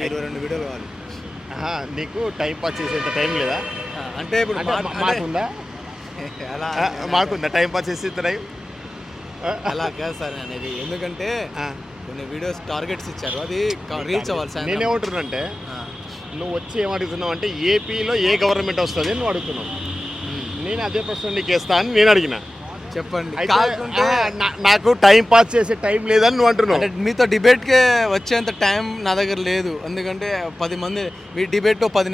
22 వీడియోలు కావాలి. నీకు టైం పాస్ చేసేంత టైం లేదా? అంటే ఇప్పుడు మాకుందా? అలా మాకుందా టైం పాస్ చేసేంత టైం? అలా కాదు సార్ అనేది. ఎందుకంటే కొన్ని వీడియోస్ టార్గెట్స్ ఇచ్చారు, అది రీచ్ అవ్వాలి సార్. నేనేమంటున్నానంటే నువ్వు వచ్చి ఏమడుగుతున్నావు అంటే ఏపీలో ఏ గవర్నమెంట్ వస్తుంది అని నువ్వు అడుగుతున్నావు. నేను అదే ప్రశ్న నీకు వేస్తా అని నేను అడిగిన. చెప్పండి. కాకుంటే నాకు టైం పాస్ చేసే టైం లేదని నువ్వు అంటున్నావు. అంటే మీతో డిబేట్కే వచ్చేంత టైం నా దగ్గర లేదు. ఎందుకంటే 10 మంది మీ డిబేట్ 10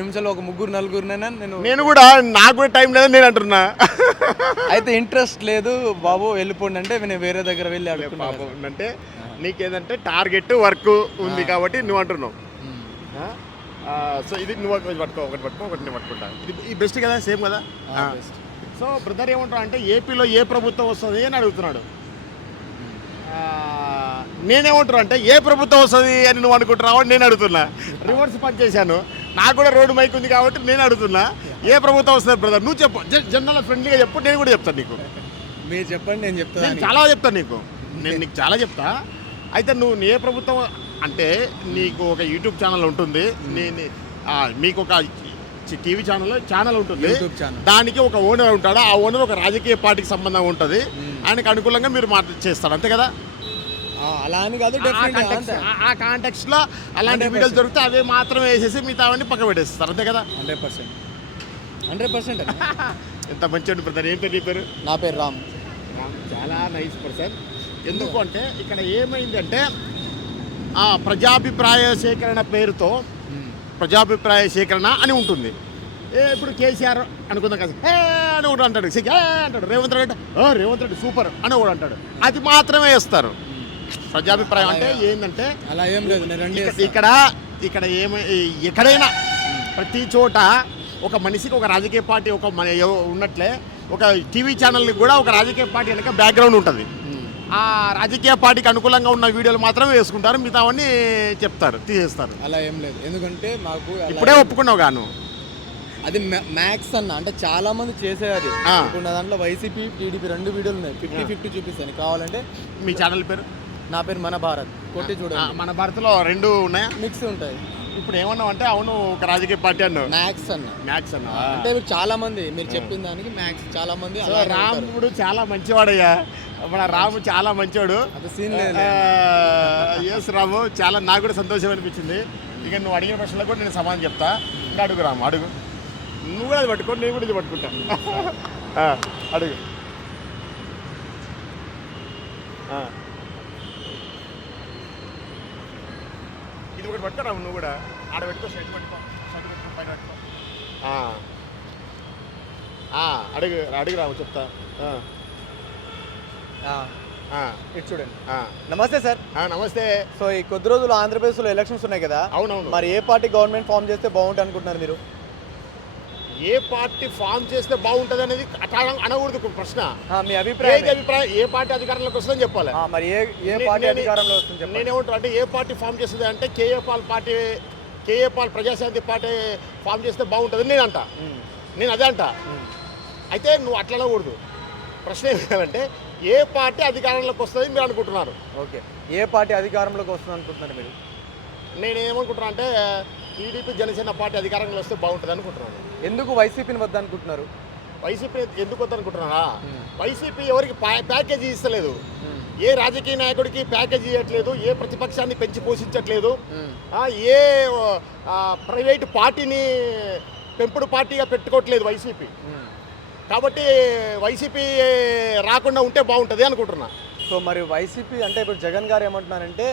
నిమిషాలు ఒక ముగ్గురు నలుగురినైనా నేను కూడా నాకు కూడా టైం లేదని నేను అంటున్నా. అయితే ఇంట్రెస్ట్ లేదు బాబు వెళ్ళిపోండి అంటే నేను వేరే దగ్గర వెళ్ళి అడుగుతున్నాను. అంటే నీకేదంటే టార్గెట్ వర్క్ ఉంది కాబట్టి నువ్వు అంటున్నావు. సో ఇది నువ్వు ఒకటి పట్టుకో ఒకటి నేను పట్టుకుంటా. ఇది బెస్ట్ కదా, సేమ్ కదా. సో బ్రదర్ ఏమంటారు అంటే ఏపీలో ఏ ప్రభుత్వం వస్తుంది అని అడుగుతున్నాడు. నేనేమంటారు అంటే ఏ ప్రభుత్వం వస్తుంది అని నువ్వు అనుకుంటున్నావు అని నేను అడుగుతున్నా. రివర్స్ పని చేశాను. నాకు కూడా రోడ్డు మైక్ ఉంది కాబట్టి నేను అడుగుతున్నా ఏ ప్రభుత్వం వస్తుంది బ్రదర్. నువ్వు చెప్పు, జనరల్ ఫ్రెండ్లీగా చెప్పు, నేను కూడా చెప్తాను నీకు. మీరు చెప్పండి, నేను చెప్తాను. నేను చాలా చెప్తాను నీకు, నేను నీకు చాలా చెప్తా. అయితే నువ్వు ఏ ప్రభుత్వం అంటే నీకు ఒక యూట్యూబ్ ఛానల్ ఉంటుంది, మీకు ఒక టీవీ ఛానల్ ఉంటుంది, దానికి ఒక ఓనర్ ఉంటాడు. ఆ ఓనర్ ఒక రాజకీయ పార్టీకి సంబంధం ఉంటుంది, ఆయనకు అనుకూలంగా మీరు చేస్తారు అంతే కదా. అలా అని కాదు, ఆ కాంటెక్స్ట్లో అలాంటి వీడియోలు దొరికితే అవే మాత్రం వేసేసి మిగతా అవన్నీ పక్క పెట్టేస్తారు అంతే కదా. 100% ఎంత మంచి బ్రదర్. ఏం పేరు నీ పేరు? నా పేరు రామ్. చాలా నైస్ పర్సన్. ఎందుకు అంటే ఇక్కడ ఏమైందంటే ప్రజాభిప్రాయ సేకరణ పేరుతో ప్రజాభిప్రాయ సేకరణ అని ఉంటుంది. ఇప్పుడు కేసీఆర్ అనుకుందాం కదా, అని కూడా అంటాడు, అంటాడు. రేవంత్ రెడ్డి సూపర్ అని కూడా అంటాడు. అది మాత్రమే వేస్తారు. ప్రజాభిప్రాయం అంటే ఏంటంటే అలా ఏం లేదు. ఇక్కడ ఎక్కడైనా ప్రతి చోట ఒక మనిషికి ఒక రాజకీయ పార్టీ ఉన్నట్లే ఒక టీవీ ఛానల్కి కూడా ఒక రాజకీయ పార్టీ వెనక బ్యాక్గ్రౌండ్ ఉంటుంది. ఆ రాజకీయ పార్టీకి అనుకూలంగా ఉన్న వీడియోలు మాత్రమే వేసుకుంటారు, మిగతావన్నీ చెప్తారు, తీసేస్తారు. అలా ఏం లేదు. ఎందుకంటే మాకు ఇప్పుడే ఒప్పుకున్నావు గాను అది మ్యాక్స్ అన్న, అంటే చాలా మంది చేసేది. ఇప్పుడు దాంట్లో వైసీపీ టీడీపీ 2 వీడియోలు ఉన్నాయి. 50-50 చూపిస్తాను కావాలంటే. మీ ఛానల్ పేరు? నా పేరు మన భారత్, కొట్టి చూడండి. మన భారత్లో 2 ఉన్నాయా? మిక్స్ ఉంటాయి. ఇప్పుడు ఏమన్నావు అంటే అవును ఒక రాజకీయ పార్టీ అన్నావు. మ్యాక్స్ అన్న అంటే చాలా మంది మీరు చెప్పిన దానికి మ్యాక్స్ చాలా మంది. రాముడు చాలా మంచివాడయ్యా, మన రాము చాలా మంచివాడు. ఎస్ రాము, చాలా నాకు కూడా సంతోషం అనిపించింది. ఇక నువ్వు అడిగిన ప్రశ్నలకు కూడా నేను సమాధానం చెప్తా. ఇంకా అడుగు రాము, అడుగు. నువ్వు కూడా అది పట్టుకో, నేను కూడా ఇది పట్టుకుంటా. అడుగు. ఇది ఒకటి పట్టుకో రాము, నువ్వు కూడా ఆడబెట్టుకో, షర్ట్ పెట్టుకో, పైన పెట్టుకో. అడుగు రాము, చెప్తా. ఇటు చూడండి. నమస్తే సార్. నమస్తే. సో ఈ కొద్ది రోజులు ఆంధ్రప్రదేశ్లో ఎలక్షన్స్ ఉన్నాయి కదా. అవునవును. మరి ఏ పార్టీ గవర్నమెంట్ ఫామ్ చేస్తే బాగుంటుంది అనుకుంటున్నారు మీరు? ఏ పార్టీ ఫామ్ చేస్తే బాగుంటుంది అనేది అనకూడదు ప్రశ్న. మీ అభిప్రాయం? ఏ పార్టీ అధికారంలోకి వస్తుందని చెప్పాలి. మరి ఏ పార్టీ అధికారంలో వస్తుంది? నేనేమంటాను అంటే ఏ పార్టీ ఫామ్ చేస్తుంది అంటే K A Paul Praja Shanti party form చేస్తే బాగుంటుంది నేను అదే అంట. అయితే నువ్వు అట్లా అనకూడదు. ప్రశ్న ఏమంటే ఏ పార్టీ అధికారంలోకి వస్తుంది మీరు అనుకుంటున్నారు? ఓకే, ఏ పార్టీ అధికారంలోకి వస్తుంది అనుకుంటున్నారు మీరు? నేనేమనుకుంటున్నా అంటే టీడీపీ జనసేన పార్టీ అధికారంలో వస్తే బాగుంటుంది అనుకుంటున్నాను. ఎందుకు వైసీపీని వద్దనుకుంటున్నారు? వైసీపీ ఎందుకు వద్దనుకుంటున్నారా? వైసీపీ ఎవరికి ప్యాకేజీ ఇస్తలేదు, ఏ రాజకీయ నాయకుడికి ప్యాకేజీ ఇవ్వట్లేదు, ఏ ప్రతిపక్షాన్ని పెంచి పోషించట్లేదు, ఏ ప్రైవేటు పార్టీని పెంపుడు పార్టీగా పెట్టుకోవట్లేదు వైసీపీ. కాబట్టి వైసీపీ రాకుండా ఉంటే బాగుంటుంది అనుకుంటున్నా. సో మరి వైసీపీ అంటే ఇప్పుడు జగన్ గారు ఏమంటున్నారంటే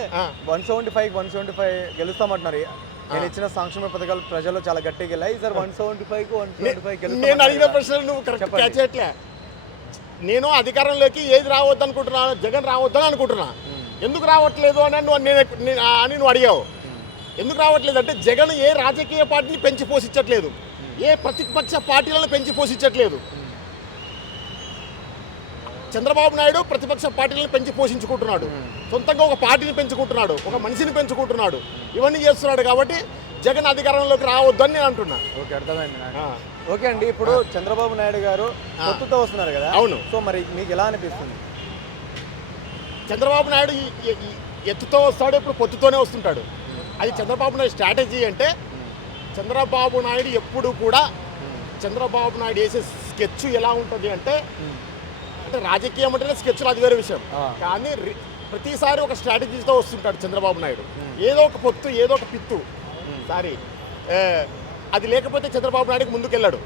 175 గెలుస్తామంటున్నారు. నేను ఇచ్చిన సంక్షేమ పథకాలు ప్రజలు చాలా గట్టిగా వెళ్ళాయి సార్. 175 నేను అడిగిన ప్రశ్నలు నువ్వు కరెక్ట్ క్యాచ్ చేయట్లే. నేను అధికారంలోకి ఏది రావద్దు అనుకుంటున్నా, జగన్ రావద్దని అనుకుంటున్నా. ఎందుకు రావట్లేదు అని నువ్వు అడిగావు. ఎందుకు రావట్లేదు అంటే జగన్ ఏ రాజకీయ పార్టీని పెంచి పోషించట్లేదు, ఏ ప్రతిపక్ష పార్టీలను పెంచి పోషించట్లేదు. చంద్రబాబు నాయుడు ప్రతిపక్ష పార్టీలను పెంచి పోషించుకుంటున్నాడు, సొంతంగా ఒక పార్టీని పెంచుకుంటున్నాడు, ఒక మనిషిని పెంచుకుంటున్నాడు, ఇవన్నీ చేస్తున్నాడు. కాబట్టి జగన్ అధికారంలోకి రావద్దని నేను అంటున్నా. ఓకే, అర్థమైంది. ఓకే అండి, ఇప్పుడు చంద్రబాబు నాయుడు గారు పొత్తుతో వస్తున్నారు కదా. అవును. సో మరి మీకు ఎలా అనిపిస్తుంది? చంద్రబాబు నాయుడు ఎత్తుతో వస్తాడు, ఇప్పుడు పొత్తుతోనే వస్తుంటాడు. అది చంద్రబాబు నాయుడు స్ట్రాటజీ. అంటే చంద్రబాబు నాయుడు ఎప్పుడు కూడా చంద్రబాబు నాయుడు వేసే స్కెచ్ ఎలా ఉంటుంది అంటే రాజకీయం అంటేనే స్కెచ్లు అది వేరే విషయం, కానీ ప్రతిసారి ఒక స్ట్రాటజీతో వస్తుంటాడు చంద్రబాబు నాయుడు. ఏదో ఒక పొత్తు, ఏదో ఒక పిత్తు. సారీ, అది లేకపోతే చంద్రబాబు నాయుడుకి ముందుకెళ్ళాడు.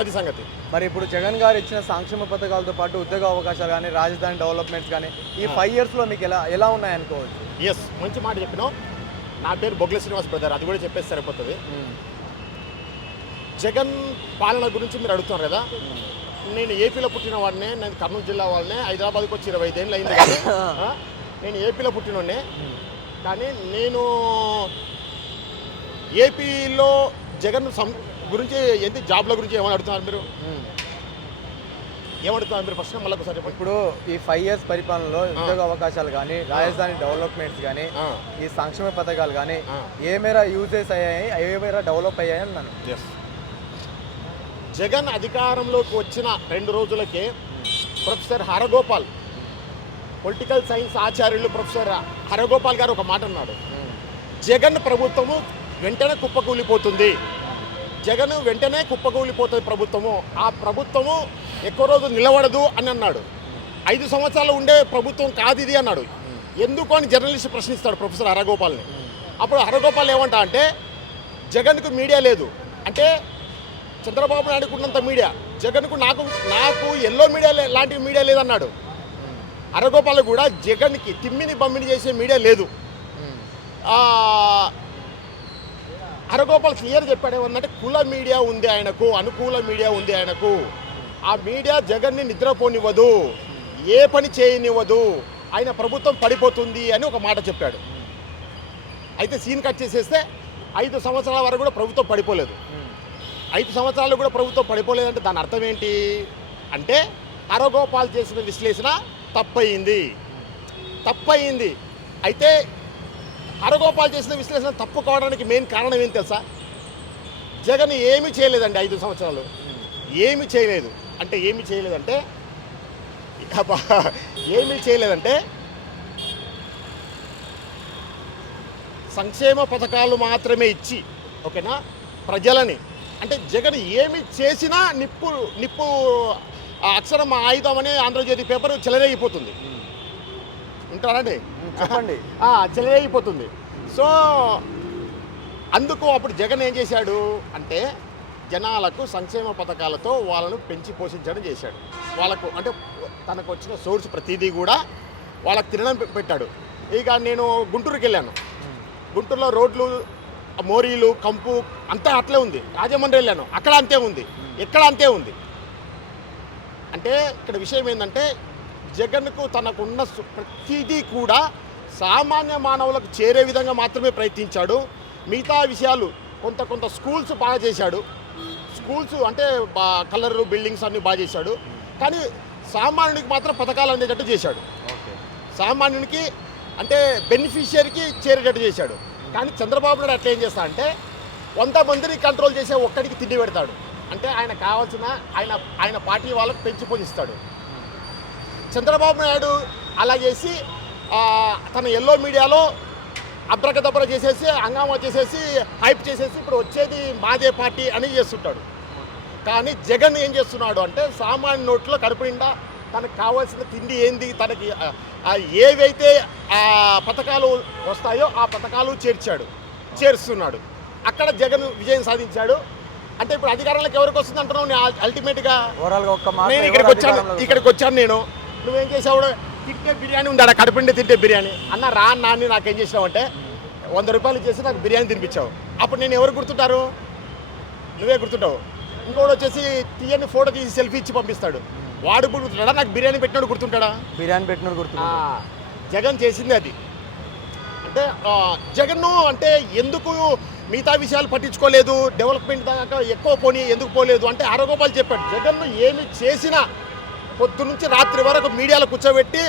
అది సంగతి. మరి ఇప్పుడు జగన్ గారు ఇచ్చిన సంక్షేమ పథకాలతో పాటు ఉద్యోగ అవకాశాలు కానీ, రాజధాని డెవలప్మెంట్స్ కానీ ఈ 5 yearsలో మీకు ఎలా ఉన్నాయనుకోవచ్చు? ఎస్, మంచి మాట చెప్పినావు. నా పేరు బొగ్ల శ్రీనివాస్ బ్రదర్, అది కూడా చెప్పేసి సరిపోతుంది. జగన్ పాలన గురించి మీరు అడుగుతున్నారు కదా. నేను ఏపీలో పుట్టిన వాడినే, నేను కర్నూలు జిల్లా వాళ్ళనే, హైదరాబాద్కి వచ్చి 25 ఏళ్ళు అయింది. కానీ నేను ఏపీలో పుట్టినోడ్నే, కానీ నేను ఏపీలో జగన్ గురించి ఏంటి జాబ్ల గురించి ఏమని అడుగుతున్నారు మీరు? ఏమడుగుతున్నారు మీరు ఫస్ట్ మళ్ళీ ఒకసారి? ఇప్పుడు ఈ 5 years పరిపాలనలో ఉద్యోగ అవకాశాలు కానీ, రాజధాని డెవలప్మెంట్స్ కానీ, ఈ సంక్షేమ పథకాలు కానీ ఏ మేర యూజెస్ అయ్యాయి, ఏ మేర డెవలప్ అయ్యాయి అన్నాను. ఎస్, జగన్ అధికారంలోకి వచ్చిన 2 రోజులకే ప్రొఫెసర్ హరగోపాల్, పొలిటికల్ సైన్స్ ఆచార్యులు ప్రొఫెసర్ హరగోపాల్ గారు ఒక మాట అన్నాడు. జగన్ ప్రభుత్వము వెంటనే కుప్పకూలిపోతుంది, జగన్ వెంటనే కుప్పకూలిపోతుంది ప్రభుత్వము, ఆ ప్రభుత్వము ఎక్కువ రోజు నిలబడదు అని అన్నాడు. 5 సంవత్సరాలు ఉండే ప్రభుత్వం కాదు ఇది అన్నాడు. ఎందుకు అని జర్నలిస్ట్ ప్రశ్నిస్తాడు ప్రొఫెసర్ హరగోపాల్ని. అప్పుడు హరగోపాల్ ఏమంటా అంటే జగన్కు మీడియా లేదు అంటే చంద్రబాబు నాయుడుకు ఉన్నంత మీడియా జగన్కు నాకు ఎల్లో మీడియా లాంటి మీడియా లేదన్నాడు. హరగోపాల్ కూడా జగన్కి తిమ్మిని బమ్మిని చేసే మీడియా లేదు. హరగోపాల్ క్లియర్ చెప్పాడు ఏమన్నంటే కుల మీడియా ఉంది ఆయనకు, అనుకూల మీడియా ఉంది ఆయనకు. ఆ మీడియా జగన్ని నిద్రపోనివ్వదు, ఏ పని చేయనివ్వదు, ఆయన ప్రభుత్వం పడిపోతుంది అని ఒక మాట చెప్పాడు. అయితే సీన్ కట్ చేసేస్తే 5 సంవత్సరాల వరకు కూడా ప్రభుత్వం పడిపోలేదు. 5 సంవత్సరాలు కూడా ప్రభుత్వం పడిపోలేదంటే దాని అర్థం ఏంటి అంటే హరగోపాల్ చేసిన విశ్లేషణ తప్పయింది. అయితే హరగోపాల్ చేసిన విశ్లేషణ తప్పు కావడానికి మెయిన్ కారణం ఏం తెలుసా? జగన్ ఏమీ చేయలేదండి 5 సంవత్సరాలు, ఏమీ చేయలేదు. అంటే ఏమీ చేయలేదంటే సంక్షేమ పథకాలు మాత్రమే ఇచ్చి, ఓకేనా, ప్రజలని. అంటే జగన్ ఏమి చేసినా నిప్పు అక్షరం ఆయుధం అనే ఆంధ్రజ్యోతి పేపర్ చెలరేగిపోతుంది. వింటారండి? చెప్పండి. చెలరేగిపోతుంది. సో అందుకు అప్పుడు జగన్ ఏం చేశాడు అంటే జనాలకు సంక్షేమ పథకాలతో వాళ్ళను పెంచి పోషించడం చేశాడు. వాళ్ళకు అంటే తనకు వచ్చిన సోర్స్ ప్రతిదీ కూడా వాళ్ళకి తినడం పెట్టాడు. ఇక నేను గుంటూరుకి వెళ్ళాను. గుంటూరులో రోడ్లు, మోరీలు, కంపు అంతా అట్లే ఉంది. రాజమండ్రి వెళ్ళాను, అక్కడ అంతే ఉంది, ఎక్కడ అంతే ఉంది. అంటే ఇక్కడ విషయం ఏంటంటే జగన్కు తనకున్న ప్రతిదీ కూడా సామాన్య మానవులకు చేరే విధంగా మాత్రమే ప్రయత్నించాడు. మిగతా విషయాలు కొంత స్కూల్స్ బాగా చేశాడు. స్కూల్స్ అంటే కలర్ బిల్డింగ్స్ అన్నీ బాగా చేశాడు. కానీ సామాన్యుడికి మాత్రం పథకాలు అందేటట్టు చేశాడు. సామాన్యునికి అంటే బెనిఫిషియరీకి చేరేటట్టు చేశాడు. కానీ చంద్రబాబు నాయుడు అట్లా ఏం చేస్తా అంటే 100 మందిని కంట్రోల్ చేసే ఒక్కడికి తిండి పెడతాడు. అంటే ఆయన కావాల్సిన ఆయన పార్టీ వాళ్ళకు పెంచి పోషిస్తాడు. చంద్రబాబు నాయుడు అలా చేసి తన ఎల్లో మీడియాలో అబ్రకదబ్ర చేసేసి, హంగామా చేసేసి, హైప్ చేసేసి ఇప్పుడు వచ్చేది మాదే పార్టీ అని చేస్తుంటాడు. కానీ జగన్ ఏం చేస్తున్నాడు అంటే సామాన్య నోట్లో కడుపు నిండా తనకు కావాల్సిన తిండి ఏంది, తనకి ఏవైతే పథకాలు వస్తాయో ఆ పథకాలు చేరుస్తున్నాడు. అక్కడ జగన్ విజయం సాధించాడు. అంటే ఇప్పుడు అధికారంలోకి ఎవరికి వస్తుంది అంటున్నావు? అల్టిమేట్గా నేను ఇక్కడికి వచ్చాను. నేను నువ్వేం చేసావు? తింటే బిర్యానీ ఉంది, అక్కడ కడుపుండే తింటే బిర్యానీ అన్న రా నాన్ని నాకేం చేసావు అంటే 100 రూపాయలు ఇచ్చేసి నాకు బిర్యానీ తినిపించావు. అప్పుడు నేను ఎవరు గుర్తుంటారు? నువ్వే గుర్తుంటావు. ఇంకోటి వచ్చేసి తీయని ఫోటో తీసి సెల్ఫీ ఇచ్చి పంపిస్తాడు. వాడు గుర్తుంటాడా? నాకు బిర్యానీ పెట్టినాడు గుర్తుంటాడా? బిర్యానీ పెట్టినాడు గుర్తుంటా. జగన్ చేసింది అది. అంటే జగన్ను అంటే ఎందుకు మిగతా విషయాలు పట్టించుకోలేదు, డెవలప్మెంట్ దాకా ఎక్కువ ఎందుకు పోలేదు అంటే హరగోపాల్ చెప్పాడు. జగన్ను ఏమి చేసినా పొద్దు నుంచి రాత్రి వరకు మీడియాలో కూర్చోబెట్టి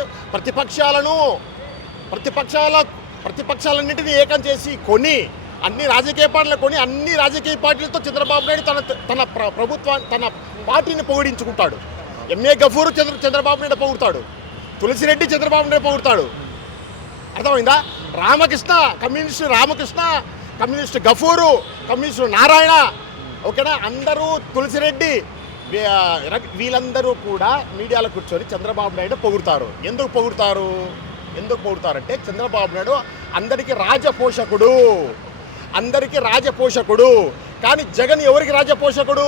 ప్రతిపక్షాలన్నింటినీ ఏకం చేసి అన్ని రాజకీయ పార్టీలతో చంద్రబాబు నాయుడు తన తన పార్టీని పొగిడించుకుంటాడు. ఎంఏ గఫూరు చంద్రబాబు నాయుడు పొగుడతాడు, తులసిరెడ్డి చంద్రబాబు నాయుడు పొగుడతాడు. అర్థమైందా? రామకృష్ణ, కమ్యూనిస్ట్ గఫూరు, కమ్యూనిస్టు నారాయణ, ఓకేనా, అందరూ తులసిరెడ్డి, వీళ్ళందరూ కూడా మీడియాలో కూర్చొని చంద్రబాబు నాయుడు పొగుడుతారు. ఎందుకు పొగుడుతారంటే చంద్రబాబు నాయుడు అందరికీ రాజపోషకుడు. కానీ జగన్ ఎవరికి రాజపోషకుడు?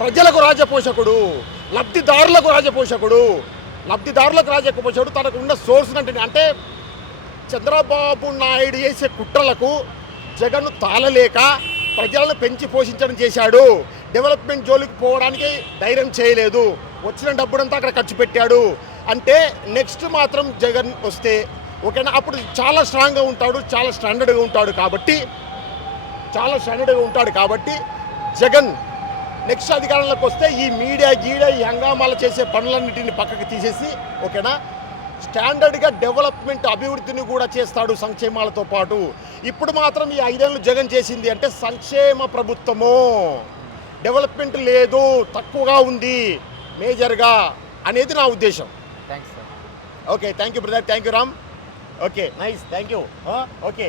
ప్రజలకు రాజపోషకుడు, లబ్ధిదారులకు రాజపోషకుడు. తనకు ఉన్న సోర్స్ అంటే చంద్రబాబు నాయుడు చేసే కుట్రలకు జగన్ తాళలేక ప్రజలను పెంచి పోషించడం చేశాడు. డెవలప్మెంట్ జోలికి పోవడానికి ధైర్యం చేయలేదు. వచ్చిన డబ్బునంతా అక్కడ ఖర్చు పెట్టాడు. అంటే నెక్స్ట్ మాత్రం జగన్ వస్తే ఓకేనా, అప్పుడు చాలా స్ట్రాంగ్గా ఉంటాడు, చాలా స్టాండర్డ్గా ఉంటాడు కాబట్టి జగన్ నెక్స్ట్ అధికారంలోకి వస్తే ఈ మీడియా ఈ హంగామాలు చేసే పనులన్నిటిని పక్కకి తీసేసి ఓకేనా, స్టాండర్డ్గా డెవలప్మెంట్ అభివృద్ధిని కూడా చేస్తాడు సంక్షేమాలతో పాటు. ఇప్పుడు మాత్రం ఈ 5 ఏళ్ళు జగన్ చేసింది అంటే సంక్షేమ ప్రభుత్వము, డెవలప్మెంట్ లేదు, తక్కువగా ఉంది మేజర్గా అనేది నా ఉద్దేశం. Thanks sir. Okay, thank you brother, thank you Ram. Okay, nice, thank you. Okay.